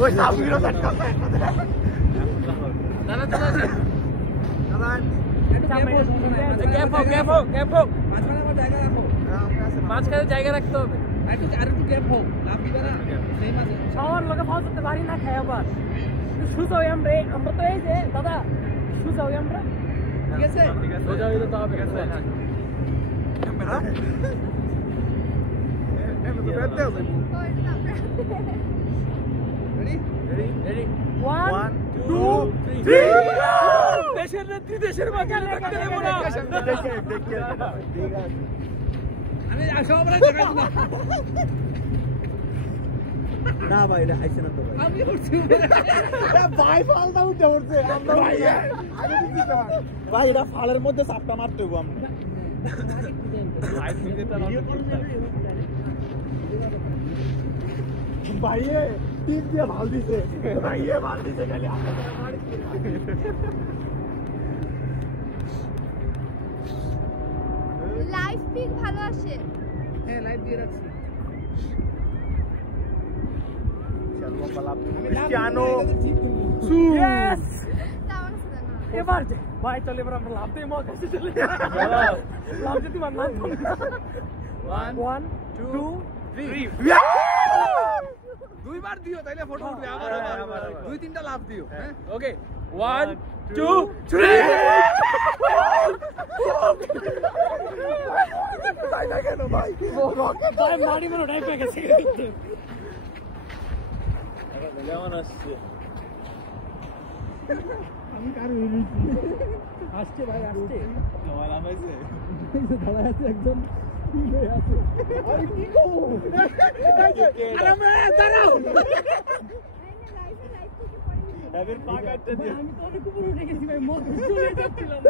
ওই সাবগুলো সেট করতে দাদা চলে আসে দাদা গ্যাপ হোক মাঝখানে জায়গা রাখতে হবে একটু গ্যাপ হোক লাভ দিবে না সেই মাঝে সবার লোকে ফাউল করতে পারি না খাই আবার সুজাও আমরা তো এই যে দাদা সুজাও আমরা ঠিক আছে সোজা হইলে তো হবে ঠিক আছে ক্যামেরা এমন তো করতে হবে Ready? 1, 2, 3 দেশের নেত্রী দেশের মাঝখানে রাখতে দেব না আমি সব আমরা দেখাবো না ভাই এটা আইছে না তো ভাই আমি উঠছি ভাই ফাল দাও উঠে উঠছে আমরা ভাই আগে দিতে ভাই এটা ফালের মধ্যে চাপটা মারতে হবে আমরা ভাই ফিরে তো ভাইয়ে টিপ দিয়ে ভাল দিছে ভাইয়ে ভাল দিছে খালি লাইভ পিক ভালো আসে হ্যাঁ লাইভ দিয়ে রাখছি চলো বাবা ক্রিস্টিয়ানো ইয়েস এবার ভাই চলে এবার আমরা লাভ দেই মো কাছে চলে লাভ যদি মান 1 2 3 দুইবার দিও তাইলে ফটো উঠবে আবার দুই তিনটা লাভ দিও হ্যাঁ ওকে 1 2 3 তাই না কেন ভাই ভাই মারি মনে ডাই পেয়ে গেছে কেমন আসছে আমি কার আসছে ভাই আসছে তোমার নাম আছে এই যে ধরা আছে একদম আরে কি গো আরে মে দাঁড়াও এবার পা কাটতে দিও আমি তো অনেক উপরে উঠে গেছি ভাই মত চলে যাচ্ছিলাম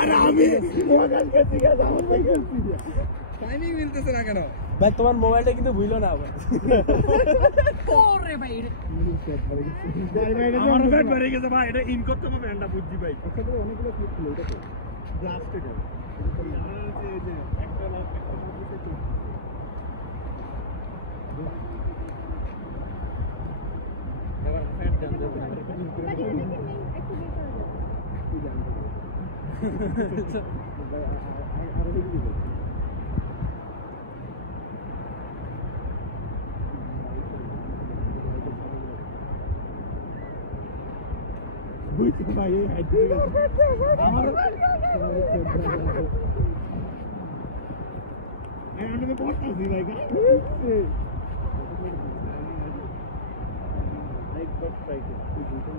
আরে আমি মোবাইল কেটে গেছে আমার ভাই গেছি টাইমিং মিলতেছে না কেন ভাই তোমার মোবাইলটা কিন্তু ভুইলো না আবার ওরে ভাই আমার ব্যাট পড়ে গেছে ভাই এটা ইন করতে হবে এন্ডা বুঝছি ভাই এখানে অনেকগুলো ক্লিক ছিল এটা তো ব্লাস্টেড এই যে একটা লাভ একটা বুঝতে কি এবার ফ্যাট দেন দেব বাকি এটা কি মেইন একটু বের করা যাবে কি জানতে আর কি দিবে বুঝতে ভাই আমার আমি তো পড়তাছি ভাই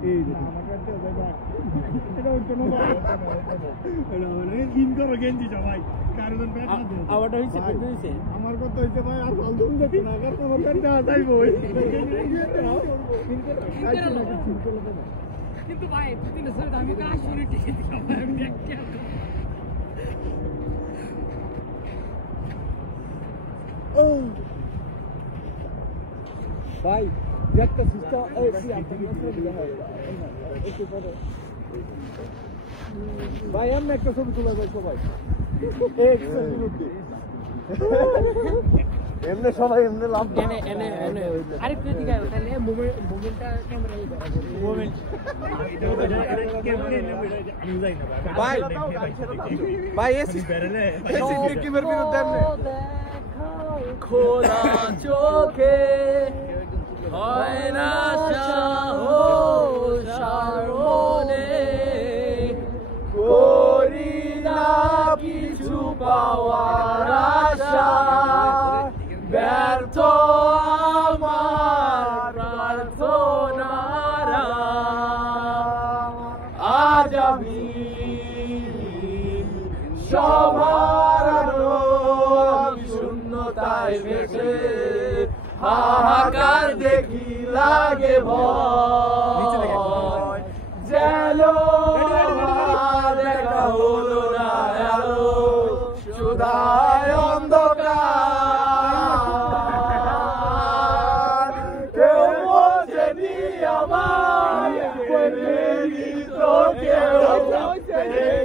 এই আমার কাছে ভাই এটা উঠছে না ভাই এটা মানে ইন করো গেঞ্জি সবাই কারণ ব্যাট না দিও আওয়াটা হইছে পেট হইছে আমার কথা হইছে ভাই আর ফালতু দেখি না কার তোমার কাছে না যাইবো কিন্তু ভাই দুদিন ধরে আমি কাজ শুরু টিকে দিলাম আমি দেখতে ও ভাই দেখতে সিস্টেম এই কি আপনি দিলে হয় একটু পরে ভাই আমি একটা ছবি তুলে যাই সবাই এক সেকেন্ড এমনে সবাই এমনে লাভ এনে এনে এনে আরে তুই দিগা তাহলে মোমেন্টটা ক্যামেরায় মোমেন্ট আমি যাই না ভাই ভাই এসি টিমের বিরুদ্ধে এমনে খোলা চোখে হয় না সাহস মনে করি না কিছু পাওয়ার আশা ব্যর্থ আমার প্রার্থনারা আজ আমি সবার শূন্যতায় ভেসে হাহাকার দেখি লাগে ভয় যেন দেখা হলো না আলো সুধায় অন্ধকার কেউ বোঝেনি আমার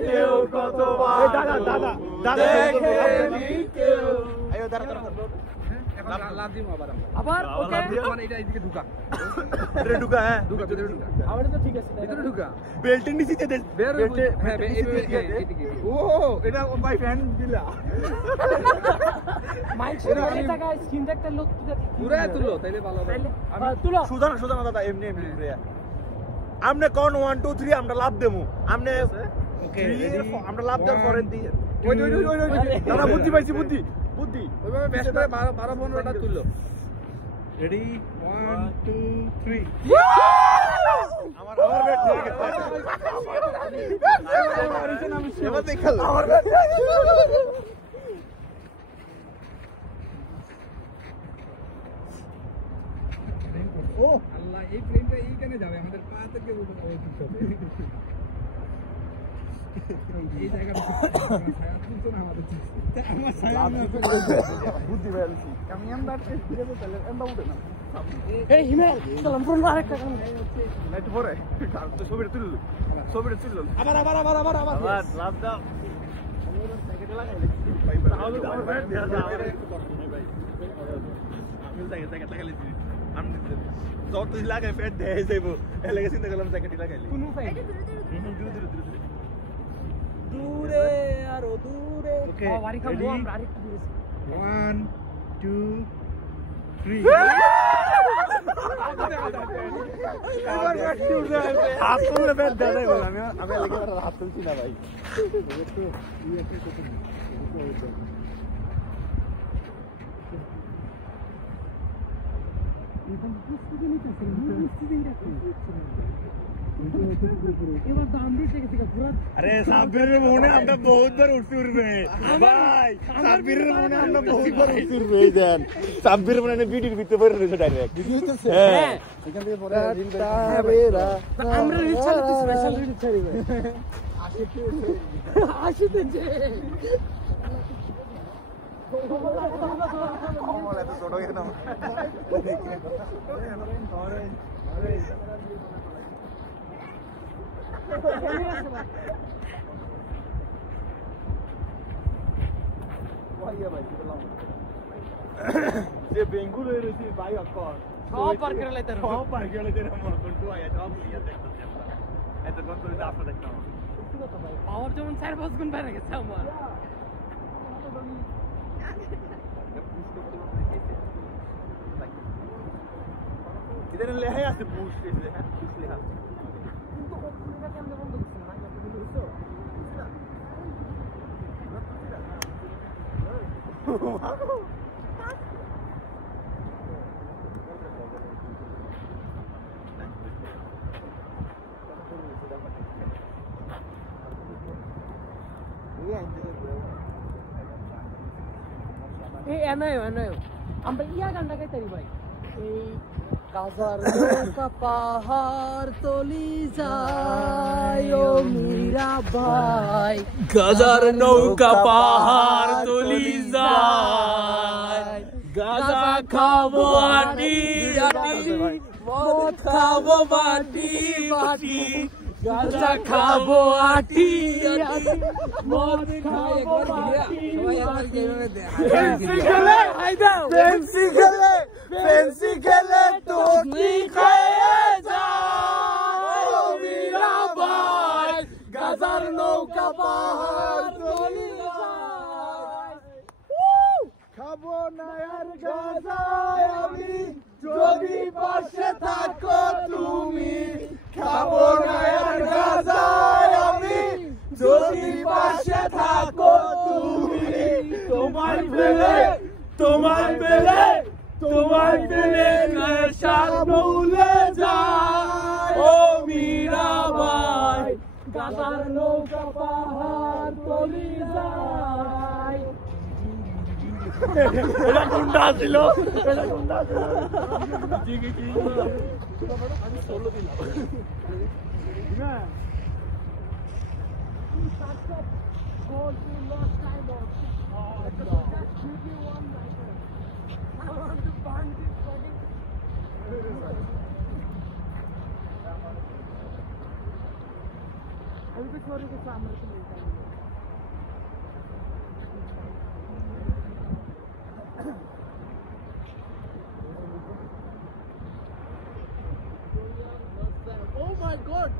কেউ কতবার দেখেনি কেউ লাভ দিম আবার ওকে মানে এটা এদিকে ঢুকা এটা ঢুকা হ্যাঁ ঢুকা ভিতরে ঢুকা আমাদের তো ঠিক আছে ভিতরে ঢুকা বেল্টের নিচে দে বের হ্যাঁ এদিকে ও এটা ভাই ফ্যান দিলা মাইক শুনে এই জায়গায় স্ক্রিন একটা লোক পুরো তুলো তাইলে ভালো হবে তুলো সুদান দাদা এমনি রে আমনে কোন 1 2 3 আমরা লাভ দেমু আমনে ওকে আমরা লাভ দেওয়ার পরে দি ওই দাদা বুদ্ধি পাইছি বুদ্ধি ওইভাবে বেশ করে 12 15টা তুললো রেডি 1 2 3 আমার ব্যাট এবার দেখাল আমার ব্যাট ও আল্লাহ এই প্লেনটা এইখানে যাবে আমাদের পা থেকে উঠে যাবে এই জায়গাটা ছায়া তুলছে না আমাদের আমার ছায়া বুদ্ধি পাইছি আমি আমরা ঠিক আছে তাহলে এন্ডা উঠে না এই হিমেল চলম পুরো আরেকটা কাম নাইট পরে তো ছবিটা তুললো আবার লাভ দাও প্যাকেটে লাগাইলে তাহলে আমার ব্যাট দেয়া দাও আমি লাগাইলে আমি যত লাগাই ফেট দেয় যাইব এর লাগে চিন্তা করলাম প্যাকেটে লাগাইলে কোন ফাইল দূরে আরো দূরে ওকে বাড়ি খাবো আমরা আরেকটু দূরে 1 2 3 হাত তুললে ব্যাট দেয়া যাবে আমি লাগে হাত তুলছি না ভাই একটু अरे साबिर मोने আমরা বহুতবার উঠছি উঠবে ভাই সাবিরের মনে আমরা বহুতবার উঠছি উঠবে দেন সাবির মনে ভিডিওর ভিতরে পড়ে রয়েছে ডাইরেক্ট ভিডিওতে হ্যাঁ এখান থেকে পরে রিল বেরা আমরা রিল ছাড়তে স্পেশাল রিল ছাড়িবে আসিতে যে কমল এত ছোট হয়ে না যে বেঙ্গুল হয়ে রয়েছে ভাই অকর সব পার করে লাইতে মন কোনটু আয়া সব ইয়া দেখতে এত কোন করে আপনি দেখতাম পাওয়ার যেমন 4-5 গুণ বেড়ে গেছে আমার इधर ले है ऐसे बूस्ट इसलिए है इसलिए है কিন্তু ওখানে কেমনে বন্ধ করছেন না আপনি বুঝছো এই এনায়ো আমরা ইয়া গানটা গাইতারি ভাই এই গাজার নৌকা পাহাড় তলি যায় ও মীরা ভাই গাজার নৌকা পাহাড় তলি যায় গাজা খাবো আটি মদ খাবো বাটি গাজা খাবো আটি মদ খাবো ফেন্সি খেলে তোটি খেয়ে যায় ও মীরা ভাই গাজার নৌকা পাহাড় তলি যায় খাবো না আর গাজায় আমি যদি পাশে থাকো তুমি খাবো না আর গাজায় আমি যদি পাশে থাকো তুমি তোমার পেলে সাত ভুলে যায় ও মীরা ভাই গাজার নৌকা পাহাড় তলি যায় এটা গুন্ডা ছিল আমি সোলো দিলাম আমি তো छोड़ के सामने से मिलता हूं God.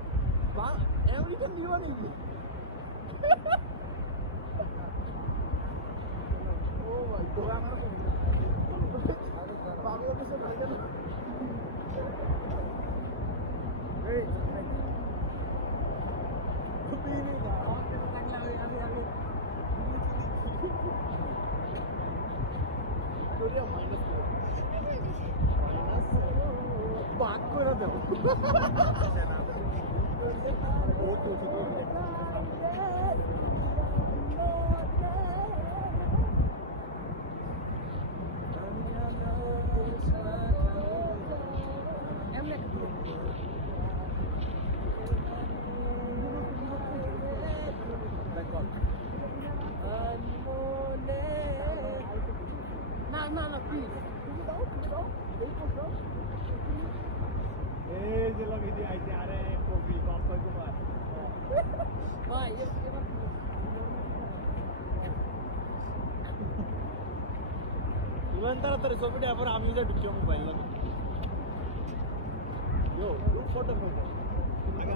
Every time you want it. Oh my God. No, please. যে লগে দিয়ে আইতে আরে কবি বাপ্পা কুমার ভাই ইমান তাড়াতাড়ি ছবিটা আবার আমি যা ঢুকে মোবাইল লাগে ইয়ো গ্রুপ ফটো ফটো আগে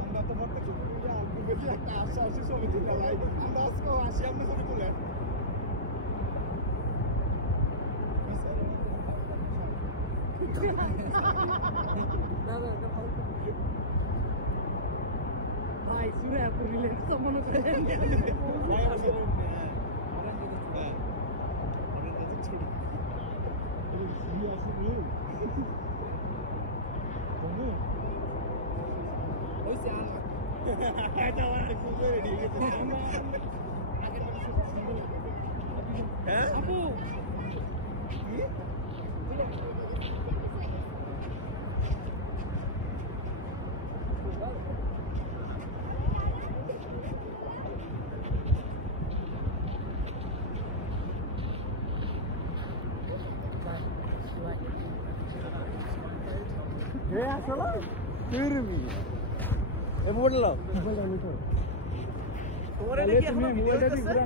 আমরা তো ফটো ছবি তুলে আপনি বেশি একটা আশা আছে ছবি তুলে লাই আমরা আজকে আসি আমরা ছবি তুলে Ay, sudah aku relate sama no kalian. Aku.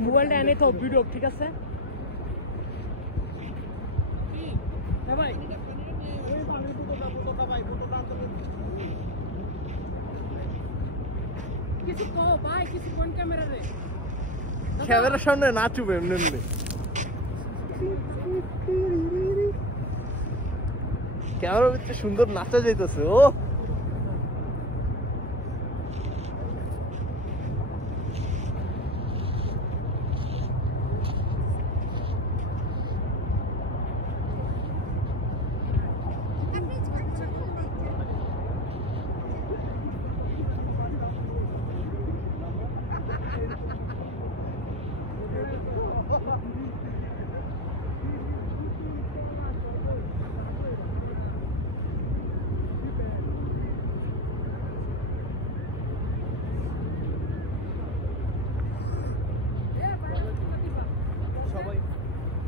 মোবাইলটা এনে তো ভিডিও ঠিক আছে ভাই কিছু কো ভাই কিছু কোন ক্যামেরা রে ক্যামেরার সামনে নাচুবে এমনি এমনি ক্যামেরার ভিতরে সুন্দর নাচা যাইতেছে ও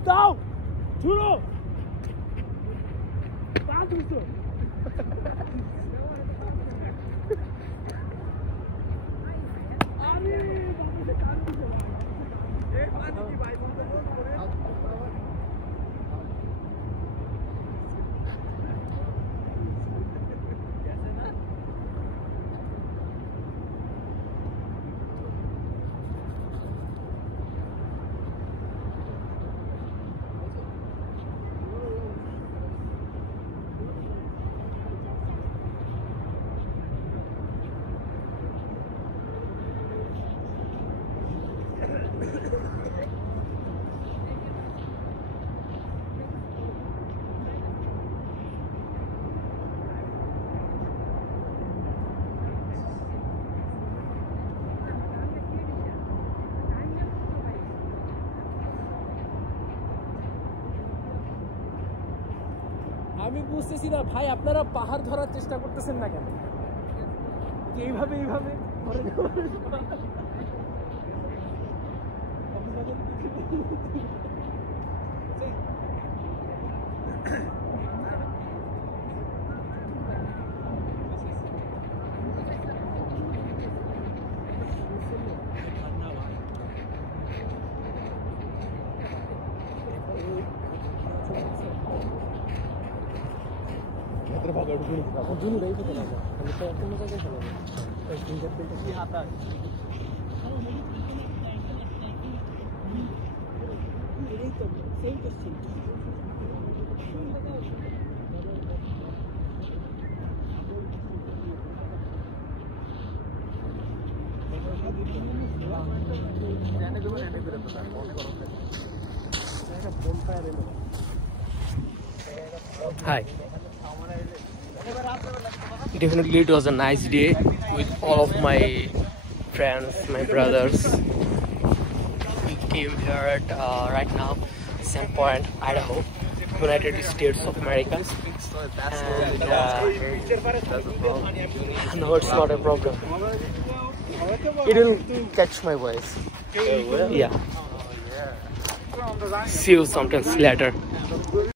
দাও ছুড়ো পা দুটো আরে বাবুকে কান দিছো এই পানি কি ভাই বন্ধ করে আমি বুঝতেছি না ভাই আপনারা পাহাড় ধরার চেষ্টা করতেছেন না কেন এইভাবে রাত্রে ফাঁকা উঠে Hi. Definitely it was a nice day with all of my friends, my brothers. We came here at right now Sandpoint, Idaho, United States of America. And no, it's not a problem. It will catch my voice. Yeah. See you sometimes later.